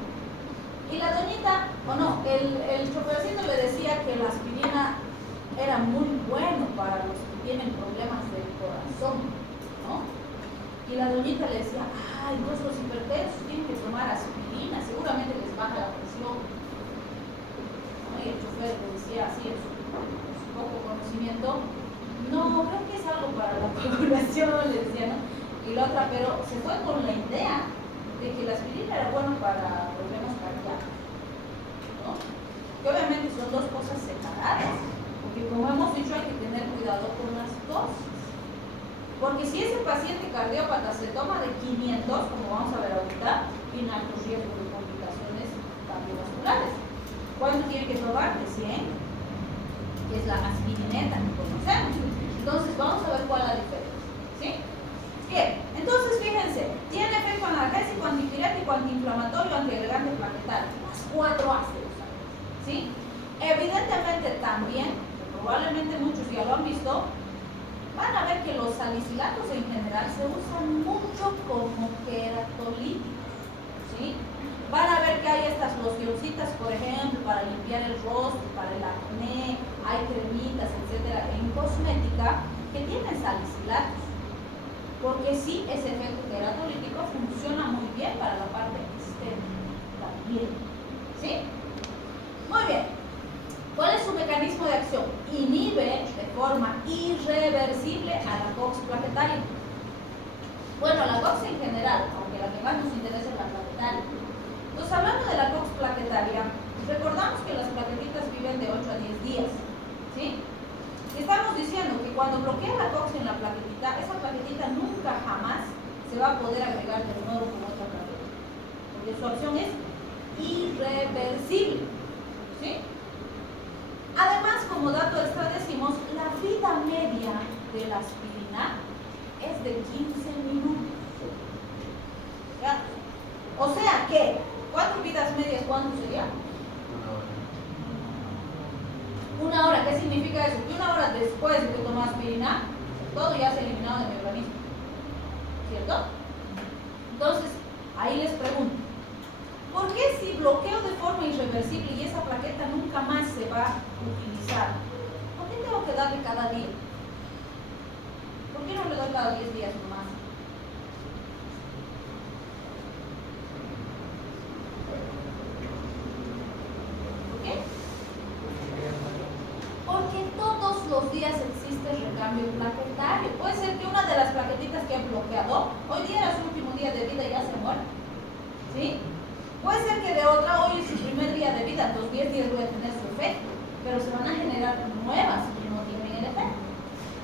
Y la doñita, o no, el chofercito le decía que la aspirina era muy bueno para los que tienen problemas del corazón, ¿no? Y la doñita le decía, ay, pues los hipertensos tienen que tomar aspirina, seguramente les baja la presión. ¿No? Y el chofer le decía así, en su poco conocimiento, no, creo que es algo para la coagulación, le decía, ¿no? Y la otra, pero se fue con la idea de que la aspirina era bueno para problemas cardíacos, ¿no? Que obviamente son dos cosas separadas, porque como hemos dicho hay que tener cuidado con las dosis. Porque si ese paciente cardiópata se toma de 500, como vamos a ver ahorita, tiene alto riesgo de complicaciones cardiovasculares. ¿Cuánto tiene que tomar? De 100. Que es la aspirineta que conocemos. Entonces vamos a ver cuál es la diferencia. ¿Sí? Bien, entonces fíjense, tiene efecto analgésico, antipirético, antiinflamatorio, antiagregante plaquetario, las 4 ácidos. ¿Sí? Evidentemente también, probablemente muchos ya lo han visto, van a ver que los salicilatos en general se usan mucho como queratolíticos. ¿Sí? Van a ver que hay estas locioncitas, por ejemplo, para limpiar el rostro, para el acné, hay cremitas, etcétera, en cosmética que tienen salicilatos. Porque sí, ese efecto queratolítico funciona muy bien para la parte externa también. ¿Sí? Muy bien. ¿Cuál es su mecanismo de acción? Inhibe de forma irreversible a la COX plaquetaria. Bueno, la COX en general, aunque la que más nos interesa es la plaquetaria. Entonces, hablando de la COX plaquetaria, recordamos que las plaquetitas viven de 8 a 10 días. ¿Sí? Y estamos diciendo que cuando bloquea la COX en la plaquetita, esa plaquetita nunca jamás se va a poder agregar de nuevo con otra plaqueta. Porque su acción es irreversible. ¿Sí? Además, como dato extra decimos, la vida media de la aspirina es de 15 minutos. ¿Ya? O sea que, ¿cuántas vidas medias cuánto sería? 1 hora. ¿Qué significa eso? Que 1 hora después de que tomas aspirina, todo ya se ha eliminado de mi organismo. ¿Cierto? Entonces, ahí les pregunto, ¿por qué si bloqueo de forma irreversible y esa plaqueta nunca nunca más se va a utilizar, ¿por qué tengo que darle cada día? ¿Por qué no le doy cada 10 días nomás? ¿Por qué? Porque todos los días existe recambio plaquetario. Puede ser que una de las plaquetitas que he bloqueado, hoy día era su último día de vida y ya se muere. ¿Sí? Puede ser que de otra, hoy es su primer día de vida, los 10 días voy a tener su efecto, pero se van a generar nuevas que no tienen el efecto.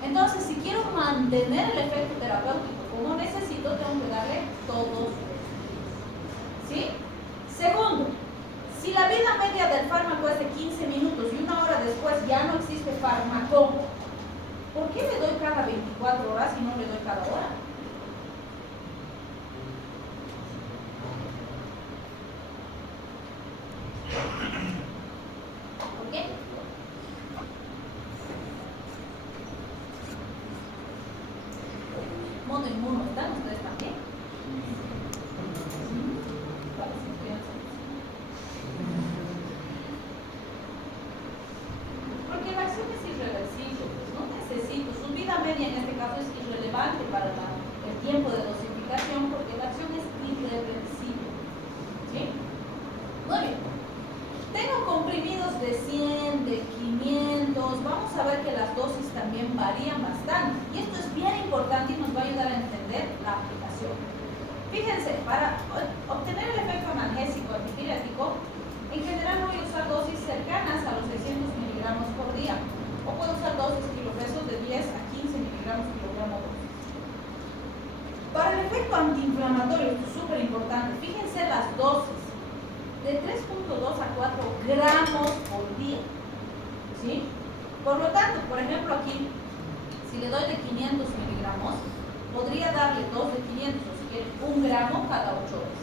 Entonces, si quiero mantener el efecto terapéutico como necesito, tengo que darle todos los días. ¿Sí? Segundo, si la vida media del fármaco es de 15 minutos y una hora después ya no existe fármaco, ¿por qué le doy cada 24 horas y no le doy cada hora? ¿Por qué? Modo inmuno, ¿están ustedes también? Porque la acción es irreversible, pues no necesito, su vida media en este caso es irrelevante para el tiempo de dosificación porque la acción es irreversible. ¿Sí? Muy bien. Tengo comprimidos de 100, de 500, vamos a ver que las dosis también varían bastante. Y esto es bien importante y nos va a ayudar a entender la aplicación. Fíjense, para obtener el efecto analgésico antipirético, en general voy a usar dosis cercanas a los 600 miligramos por día. O puedo usar dosis kilopesos de 10 a 15 miligramos kilogramo dosis. Para el efecto antiinflamatorio, esto es súper importante, fíjense las dosis. De 3.2 a 4 gramos por día. ¿Sí? Por lo tanto, por ejemplo aquí, si le doy de 500 miligramos, podría darle 2 de 500, o si quieren, 1 gramo cada 8 horas.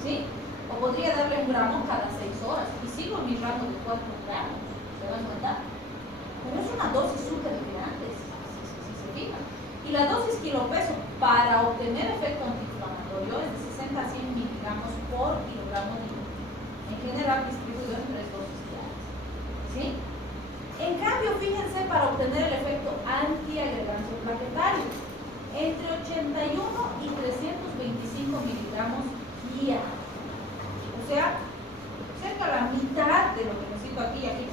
¿Sí? O podría darle 1 gramo cada 6 horas. Y sigo mi rango de 4 gramos. ¿Se dan cuenta? Pero es una dosis súper grande, si se fijan. Y la dosis kilopeso para obtener efecto antiinflamatorio es de 60 a 100 miligramos por kilogramo día. En general distribuido en 3 dosis diarias. ¿Sí? En cambio, fíjense, para obtener el efecto antiagregante plaquetario, entre 81 y 325 miligramos día. O sea, cerca de la mitad de lo que necesito aquí y aquí.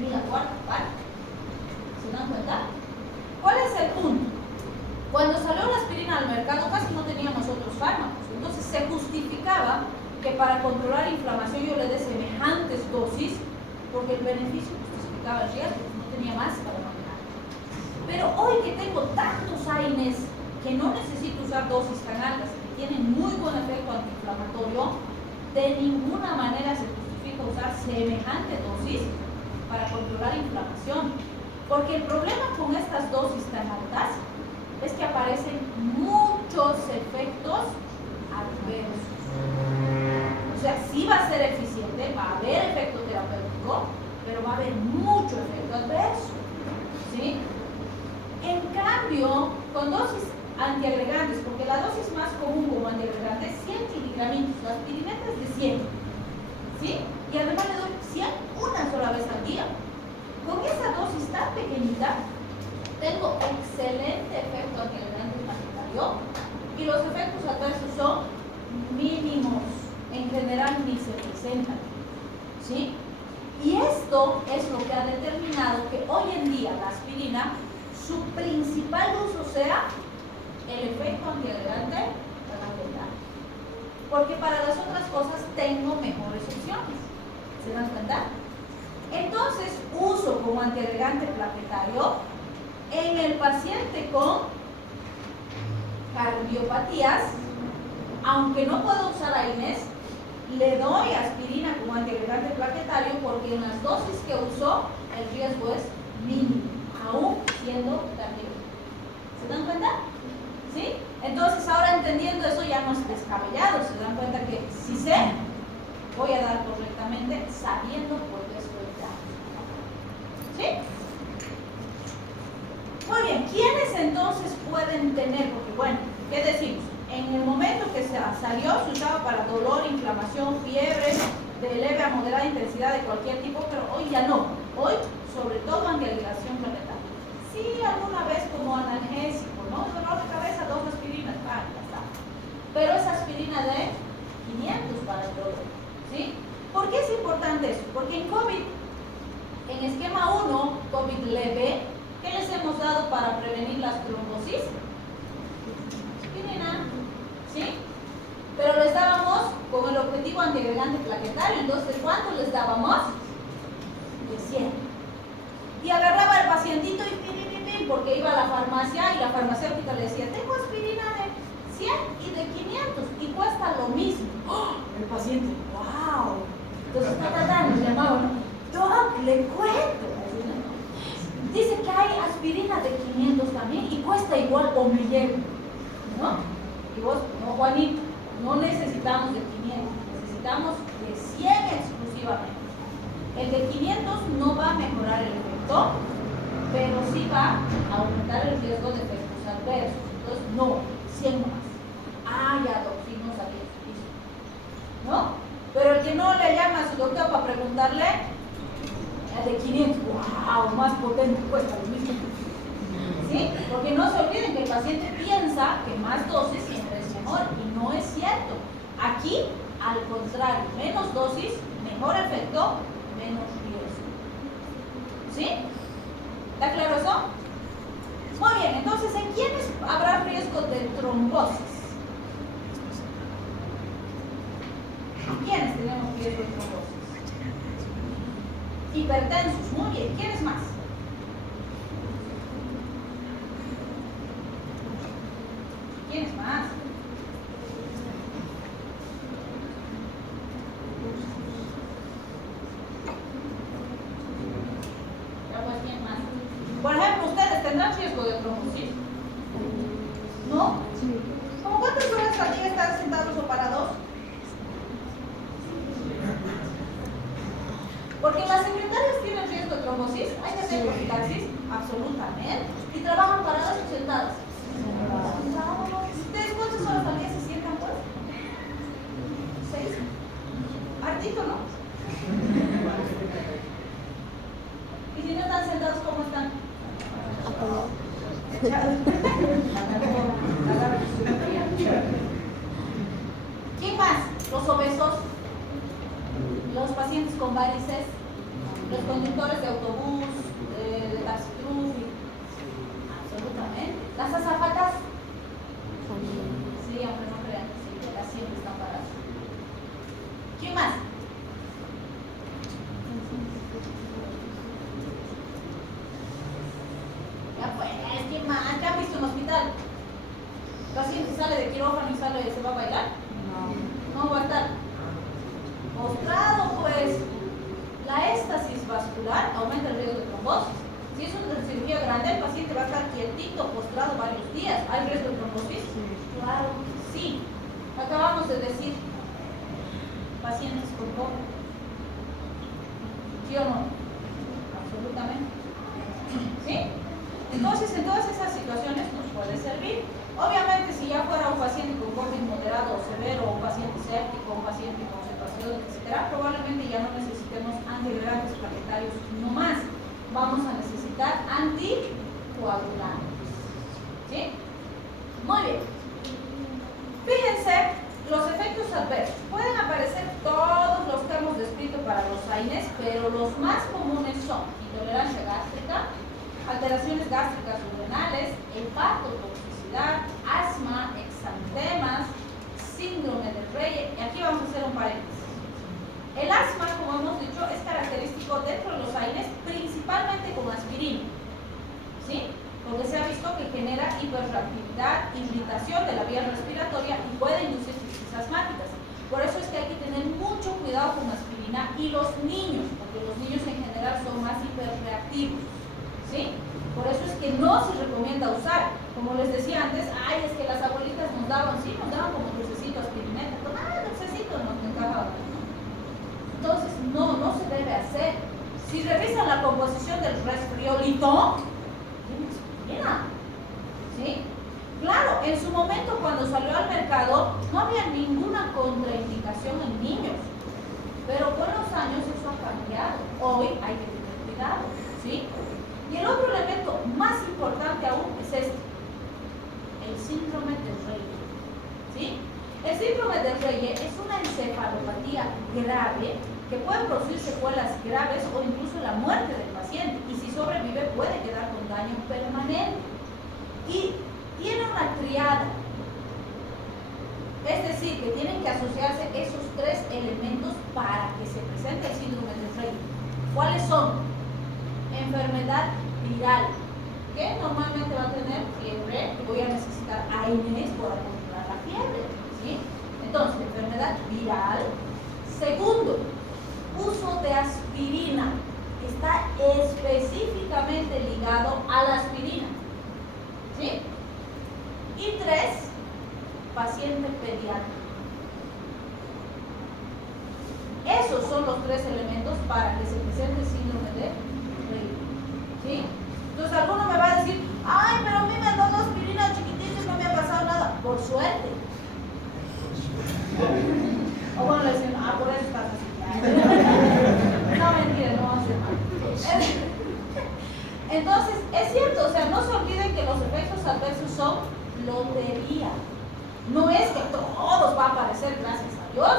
Mira, cuarta parte. ¿Se dan cuenta? ¿Cuál es el punto? Cuando salió la aspirina al mercado casi no teníamos otros fármacos. Entonces se justificaba que para controlar inflamación yo le dé semejantes dosis porque el beneficio justificaba el riesgo, no tenía más para manejar. Pero hoy que tengo tantos AINES que no necesito usar dosis tan altas y que tienen muy buen efecto antiinflamatorio, de ninguna manera se justifica usar semejante dosis para controlar inflamación. Porque el problema con estas dosis tan altas es que aparecen muchos efectos adversos. O sea, sí va a ser eficiente, va a haber efecto terapéutico, pero va a haber mucho efecto adverso. ¿Sí? En cambio, con dosis antiagregantes, porque la dosis más común como antiagregante es 100 miligramitos, la aspirina es de 100. ¿Sí? Y además le doy 100 una sola vez al día. Con esa dosis tan pequeñita, tengo excelente efecto antiagregante planetario y los efectos adversos son mínimos, en general ni se presentan. ¿Sí? Y esto es lo que ha determinado que hoy en día la aspirina, su principal uso sea el efecto antiagregante plaquetario. Porque para las otras cosas tengo mejores opciones. ¿Se dan cuenta? Entonces, uso como antiagregante plaquetario en el paciente con cardiopatías, aunque no puedo usar AINES, le doy aspirina como antiagregante plaquetario porque en las dosis que uso el riesgo es mínimo, aún siendo cardíaco. ¿Se dan cuenta? ¿Sí? Entonces, ahora entendiendo eso ya no es descabellado, se dan cuenta que si sé, voy a dar correctamente sabiendo por qué estoy dando. ¿Sí? Muy bien, ¿quiénes entonces pueden tener? Porque bueno, ¿qué decimos? En el momento que salió, se usaba para dolor, inflamación, fiebre, de leve a moderada intensidad de cualquier tipo, pero hoy ya no. Hoy, sobre todo, antiagregación planetal. Sí, alguna vez como analgésico, ¿no? Dolor de cabeza, 2 aspirinas, ya está. Pero es aspirina de 500 para el dolor, ¿sí? ¿Por qué es importante eso? Porque en COVID, en esquema 1, COVID leve, ¿qué les hemos dado para prevenir las trombosis? Aspirina, ¿sí? Pero les dábamos con el objetivo antiagregante plaquetario. Entonces, ¿cuánto les dábamos? De 100. Y agarraba el pacientito y pim, porque iba a la farmacia y la farmacéutica le decía, tengo aspirina de 100 y de 500 y cuesta lo mismo. ¡Oh! El paciente, ¡wow! Entonces, nos llamaban, ¿no? Doc, le cuento. Dice que hay aspirina de 500 también y cuesta igual o me llevo, ¿no? Y vos, no, Juanito, no necesitamos de 500, necesitamos de 100 exclusivamente. El de 500 no va a mejorar el efecto, pero sí va a aumentar el riesgo de efectos adversos. Entonces, no, 100 más. Ah, ya, doctor, sí, no sabía eso, ¿no? Pero el que no le llama a su doctor para preguntarle, el de 500, wow, más potente, cuesta lo mismo. ¿Sí? Porque no se olviden que el paciente piensa que más dosis siempre es mejor y no es cierto. Aquí, al contrario, menos dosis, mejor efecto, menos riesgo. ¿Sí? ¿Está claro eso? Muy bien, entonces, ¿en quiénes habrá riesgo de trombosis? ¿Quiénes tenemos riesgo de trombosis? Hipertensos, muy bien. ¿Quiénes más? ¿Quiénes más? Ya pues, ¿quién más? Por ejemplo, ¿ustedes tendrán riesgo de trombosis? ¿No? Sí. ¿Cómo cuántas horas al día están sentados o parados? Porque las secretarias tienen riesgo de trombosis, hay que hacer profilaxis, absolutamente, y trabajan paradas o sentadas. ¿Ustedes cuántas horas al día se sientan, pues? 6. Hartito, ¿no? Y si no están sentados, ¿cómo están? ¿Quién más? Los obesos, los pacientes con varices, los conductores de autobús, de taxi trufi, absolutamente. Las azafatas, sí, aunque no crean, sí, ellas siempre están paradas. ¿Quién más? Ya pues, ¿quién más? ¿Qué han visto en un hospital? ¿El paciente sale de quirófano y se va a bailar? No va a estar postrado, pues. La éstasis vascular aumenta el riesgo de trombosis. Si es una cirugía grande, el paciente va a estar quietito, postrado varios días. ¿Hay riesgo de trombosis? Claro, sí. Acabamos de decir, pacientes con COVID. ¿Sí o no? Absolutamente. ¿Sí? Entonces, en todas esas situaciones nos puede servir. Obviamente, si ya fuera un paciente con COVID moderado o severo, un paciente séptico, un paciente con separación, etc., probablemente ya no necesitemos antiagregantes plaquetarios no más. Vamos a necesitar anticoagulantes. ¿Sí? Muy bien. Fíjense, los efectos adversos. Pueden aparecer todos los que hemos descrito para los AINES, pero los más comunes son intolerancia gástrica, alteraciones gástricas o renales, hepatotoxicidad, asma, exantemas, síndrome de Reye. Y aquí vamos a hacer un paréntesis. El asma, como hemos dicho, es característico dentro de los AINES, principalmente con aspirina, ¿sí? Porque se ha visto que genera hiperreactividad, irritación de la vía respiratoria y puede inducir crisis asmáticas. Por eso es que hay que tener mucho cuidado con aspirina y los niños, porque los niños en general son más hiperreactivos, ¿sí? Por eso es que no se recomienda usar. Como les decía antes, ay, es que las abuelitas nos daban, sí, nos daban como dulcecito aspirineta, dulcecito nos encajaba. Entonces, no se debe hacer. Si revisan la composición del resfriolito, tiene aspirina, ¿sí? Claro, en su momento cuando salió al mercado no había ninguna contraindicación en niños, pero con los años eso ha cambiado. Hoy hay que tener cuidado, ¿sí? Y el otro elemento más importante aún es este, el síndrome de Reye, ¿sí? El síndrome de Reye es una encefalopatía grave que puede producir secuelas graves o incluso la muerte del paciente, y si sobrevive puede quedar con daño permanente. Y tiene una triada, es decir, que tienen que asociarse esos tres elementos para que se presente el síndrome de Reye. ¿Cuáles son? Enfermedad viral, que normalmente va a tener fiebre y voy a necesitar AINES para controlar la fiebre, ¿sí? Entonces, enfermedad viral. Segundo, uso de aspirina, que está específicamente ligado a la aspirina, ¿sí? Y tres, paciente pediátrico. Esos son los tres elementos para que se presente el síndrome de Reye, ¿sí? Entonces alguno me va a decir, ay, pero a mí me han dado aspirina chiquitita y no me ha pasado nada. Por suerte. O bueno, le dicen, por eso estás así. No, mentira, no va a ser mal. Entonces, es cierto, o sea, no se olviden que los efectos adversos son lotería. No es que todos van a aparecer, gracias a Dios,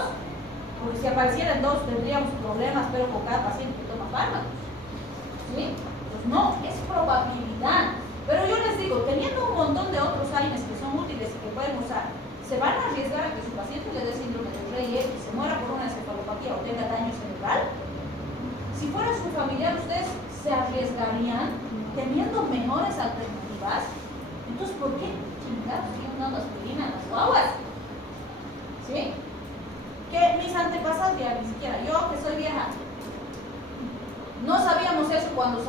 porque si aparecieran todos tendríamos problemas, pero con cada paciente que toma fármacos, ¿sí? Pues no, es probabilidad. Pero yo les digo, teniendo un montón de otros AINES que son útiles y que pueden usar, ¿se van a arriesgar a que su paciente le dé síndrome de Reye y se muera por una encefalopatía o tenga daño cerebral? Si fuera su familiar, ¿ustedes se arriesgarían teniendo mejores alternativas? Entonces, ¿por qué chingados siguen dando aspirina a las guaguas? ¿Sí? Que mis antepasados, ya ni siquiera yo, que soy vieja, no sabíamos eso cuando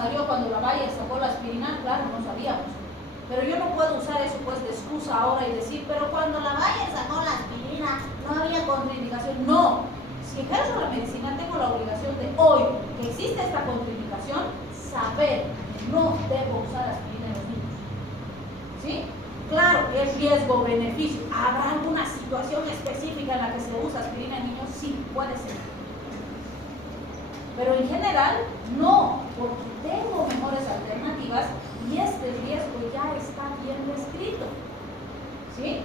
la Bayer sacó la aspirina, claro, no sabíamos. Pero yo no puedo usar eso pues de excusa ahora y decir, pero cuando la Bayer sacó la aspirina no había contraindicación. No, si ejerzo la medicina tengo la obligación de hoy que existe esta contraindicación, saber que no debo usar aspirina en los niños. ¿Sí? Claro, es riesgo-beneficio. ¿Habrá alguna situación específica en la que se usa aspirina en niños? Sí, puede ser. Pero en general, no, porque tengo mejores alternativas y este riesgo ya está bien descrito. ¿Sí?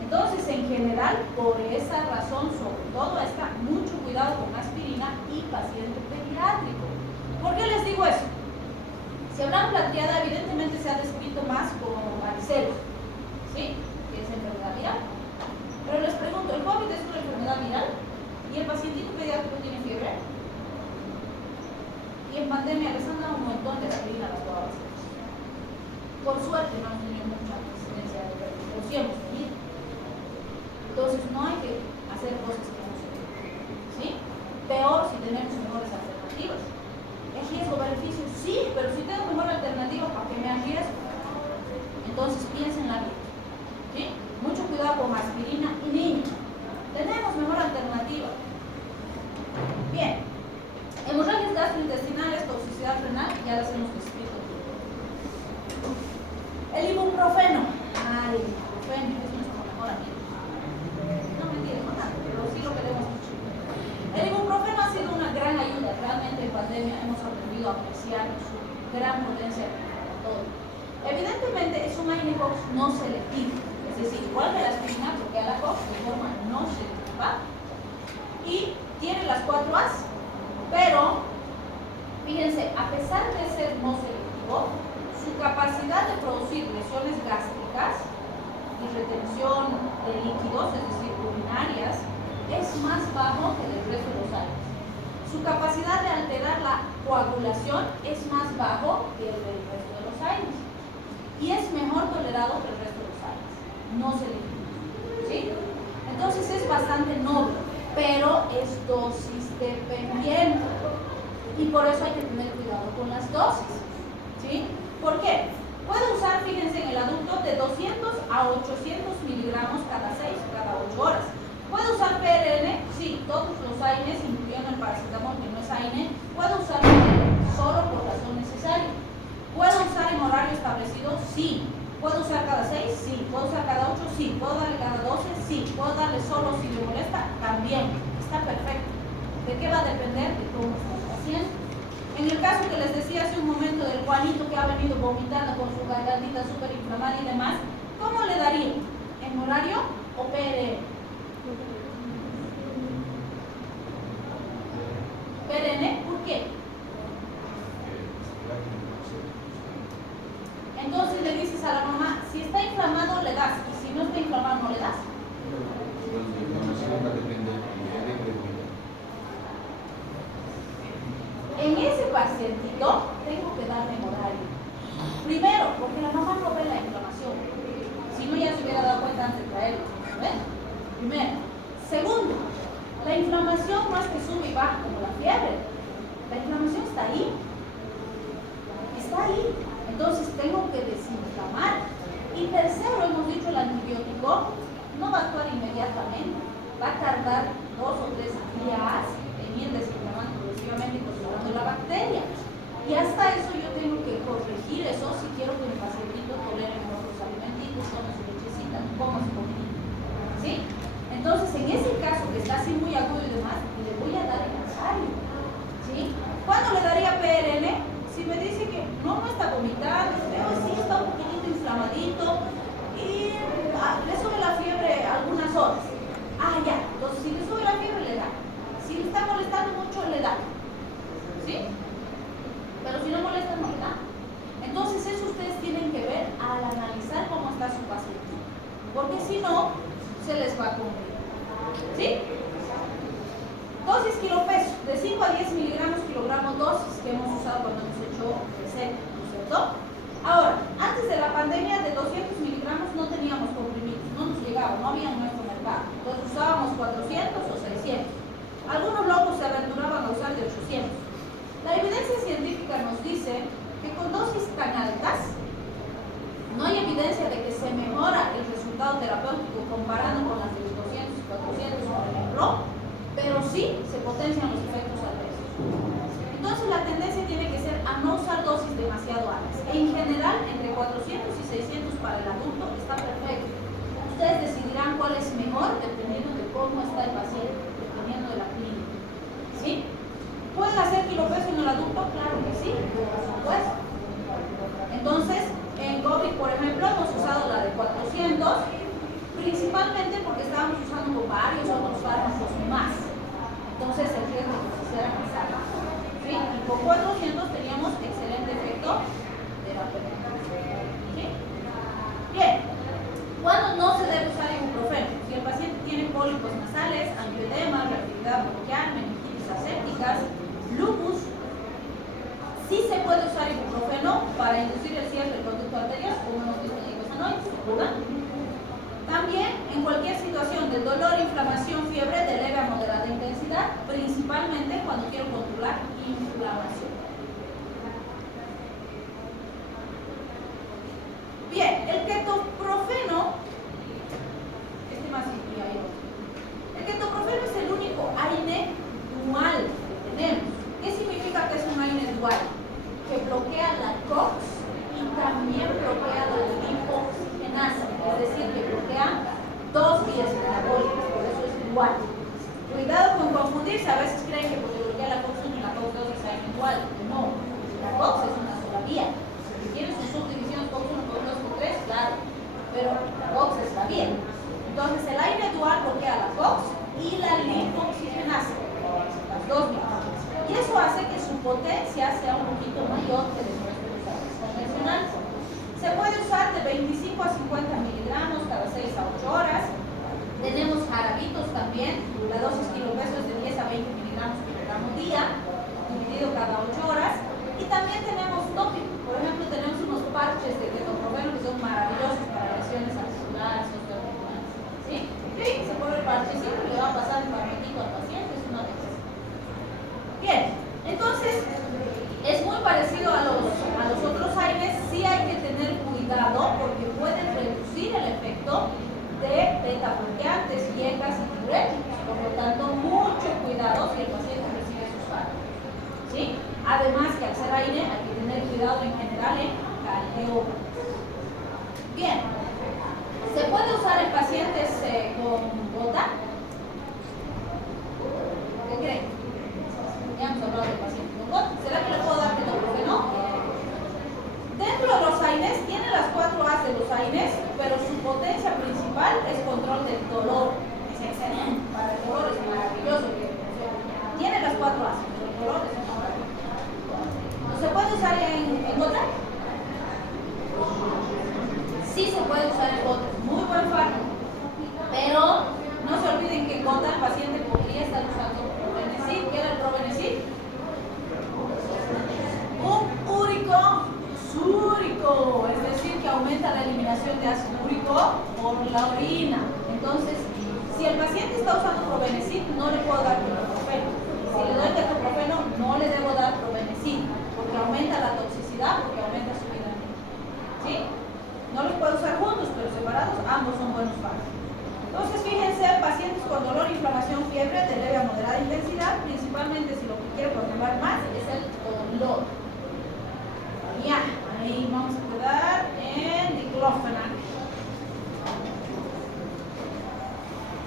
Entonces, en general, por esa razón, sobre todo, está mucho cuidado con aspirina y paciente pediátrico. ¿Por qué les digo eso? Si hablamos de la triada, evidentemente se ha descrito más como varicela, ¿sí? Que es enfermedad viral. Pero les pregunto, ¿el COVID es una enfermedad viral? ¿Y el pacientito pediátrico tiene fiebre? Y en pandemia les han dado un montón de aspirina a las guaguas. Por suerte no hemos tenido mucha incidencia de fiebre, pero sí hemos tenido. Entonces no hay que hacer cosas que no se deben, ¿sí? Peor si tenemos mejores alternativas. ¿Es riesgo-beneficio? Sí, pero si tengo mejor alternativa, ¿para qué me arriesgo? Entonces piensen la vida, ¿sí? Mucho cuidado con aspirina y niños. Tenemos mejor alternativa. Bien. Hemorragias gastrointestinales, toxicidad renal, ya las hemos descrito. El ibuprofeno. El ibuprofeno es nuestro mejor amigo. No mentira, no tanto, pero sí lo queremos mucho. El ibuprofeno ha sido una gran ayuda. Realmente en pandemia hemos aprendido a apreciar su gran potencia para todo. Evidentemente es un AINE-COX no selectivo, es decir, igual que la aspirina, porque a la COX de forma no selectiva y tiene las 4 A's. Pero, fíjense, a pesar de ser no selectivo, su capacidad de producir lesiones gástricas y retención de líquidos, es decir, urinarias, es más bajo que del resto de los AINES. Su capacidad de alterar la coagulación es más bajo que el del resto de los AINES. Y es mejor tolerado que el resto de los AINES, no selectivo. ¿Sí? Entonces es bastante noble, pero es dosis dependiente. Y por eso hay que tener cuidado con las dosis. ¿Sí? ¿Por qué? Puede usar, fíjense, en el adulto de 200 a 800 miligramos cada 6 o cada 8 horas. ¿Puede usar PRN? Sí, todos los AINES, incluyendo el paracetamol, que no es AINE, puede usar PRN, solo por razón necesaria. ¿Puede usar en horario establecido? Sí. ¿Puede usar cada 6? Sí. Sí. ¿Puedo darle solo si le molesta? También. Está perfecto. ¿De qué va a depender? De cómo está el paciente. En el caso que les decía hace un momento del Juanito que ha venido vomitando con su gargantita súper inflamada y demás, ¿cómo le daría? ¿En horario o PRN? PRN, ¿por qué? Entonces le dices a la mamá, si está inflamado le das, y si no está inflamado no le das. En ese pacientito tengo que darle horario. Primero, porque la mamá no ve la inflamación. Si no, ya se hubiera dado cuenta antes de traerlo. ¿Ven? Primero. Segundo, la inflamación no es que sube y baja como la fiebre. La inflamación está ahí. Está ahí. Entonces tengo que desinflamar. Y tercero, hemos dicho, el antibiótico no va a actuar inmediatamente. Va a tardar 2 o 3 días en ir desinflamando progresivamente y controlando la bacteria. Y hasta eso yo tengo que corregir eso si quiero que mi pacientito tolere mejor los alimentitos, tome su lechecita, coma su comida. ¿Sí? Entonces, en ese caso que está así muy agudo y demás, le voy a dar el ensayo. ¿Sí? ¿Cuándo le daría PRN? Si me dice que no está vomitando, pero sí está un poquitito inflamadito y le sube la fiebre algunas horas. Ah, ya. Entonces, si le sube la fiebre, le da. Si le está molestando mucho, le da. ¿Sí? Pero si no molesta, no le da. Entonces, eso ustedes tienen que ver al analizar cómo está su paciente. Porque si no, se les va a cumplir. ¿Sí? Dosis kilopeso, de 5 a 10 miligramos kilogramos dosis que hemos usado cuando hemos hecho receta, ¿no es cierto? Ahora, antes de la pandemia de 200 miligramos no teníamos comprimidos, no nos llegaba, no había en nuestro mercado. Entonces usábamos 400 o 600. Algunos locos se aventuraban a usar de 800. La evidencia científica nos dice que con dosis tan altas no hay evidencia de que se mejora el resultado terapéutico comparando con las de 200 y 400, por ejemplo, pero sí se potencian los efectos adversos. Entonces la tendencia tiene que ser a no usar dosis demasiado altas. En general, entre 400 y 600 para el adulto está perfecto. Ustedes decidirán cuál es mejor dependiendo de cómo está el paciente, dependiendo de la clínica. ¿Sí? ¿Pueden hacer kilopeso en el adulto? Claro que sí, por supuesto. Entonces, en COVID, por ejemplo, hemos usado la de 400, principalmente porque estábamos usando con varios otros fármacos más. Entonces, el riesgo de que se hiciera más alto. ¿Sí? Y con 400 teníamos excelente efecto terapéutico. ¿Sí? Bien. ¿Cuándo no se debe usar ibuprofeno? Si el paciente tiene pólipos nasales, angioedema, reactividad bronquial, meningitis asépticas, lupus, sí se puede usar ibuprofeno para inducir el cierre del conducto arterial, como hemos visto en icosanoides, ¿verdad? También en cualquier situación de dolor, inflamación, fiebre de leve a moderada intensidad, principalmente cuando quiero controlar inflamación. Bien, el ketoprofeno, el ketoprofeno es el único AINE dual que tenemos. ¿Qué significa que es un AINE dual? Que bloquea la COX y también bloquea la lipoxigenasa, es decir, que bloquea dos vías metabólicas, por eso es dual. Cuidado con confundirse, a veces creen que porque bloquea la COX1 y la COX2 es AINE dual. No, la COX es una sola vía. Si tiene sus subdivisiones COX1, COX2, COX3, claro, pero la COX es la vía. Entonces el AINE dual bloquea la COX y la lipoxigenasa, las dos vías. Y eso hace que su potencia sea un poquito mayor que de nuestros convencionales. Se puede usar de 25 a 50 miligramos cada 6 a 8 horas. Tenemos jarabitos también, la dosis kilopeso es de 10 a 20 miligramos por gramo día, dividido cada 8 horas. Y también tenemos tópicos, por ejemplo tenemos unos parches de ketoprofeno que son maravillosos para lesiones articulares, osteoarticulares. ¿Sí? Sí, se pone el parchecito y le va a pasar el farmaquito al paciente, es una vez. Bien, entonces es muy parecido a los otros AINES, sí hay que tener cuidado porque pueden reducir el efecto de beta-bloqueantes, IECAs y diuréticos, por lo tanto mucho cuidado si el paciente recibe sus fármacos. ¿Sí? Además que al ser AINE hay que tener cuidado en general en cardiopatías. Bien, se puede usar en pacientes con gota? ¿Qué creen? Ya hemos hablado de pacientes con gota. ¿Será que le puedo dar ketoprofeno? Dentro de los AINES, tiene las 4 A's de los AINES, pero su potencia principal es control del dolor. Es excelente. Para el dolor es maravilloso. Tiene las 4 A's, pero el dolor es maravilloso. ¿No se puede usar en gota? Sí se puede usar en gota. Muy buen fármaco. Pero no se olviden que en gota el paciente podría estar usando probenecid. ¿Qué era el probenecid? Un úrico súrico, es decir, que aumenta la eliminación de ácido úrico por la orina. Entonces, si el paciente está usando probenecid, no le puedo dar ketoprofeno. Si le doy ketoprofeno, no le debo dar probenecid, porque aumenta la toxicidad, porque aumenta su vida. ¿Sí? No los puedo usar juntos, pero separados, ambos son buenos fármacos. Entonces, fíjense, pacientes con dolor, inflamación, fiebre de leve a moderada intensidad, principalmente si lo que quiero controlar más es el dolor. Ya, ahí vamos a quedar en diclofenac.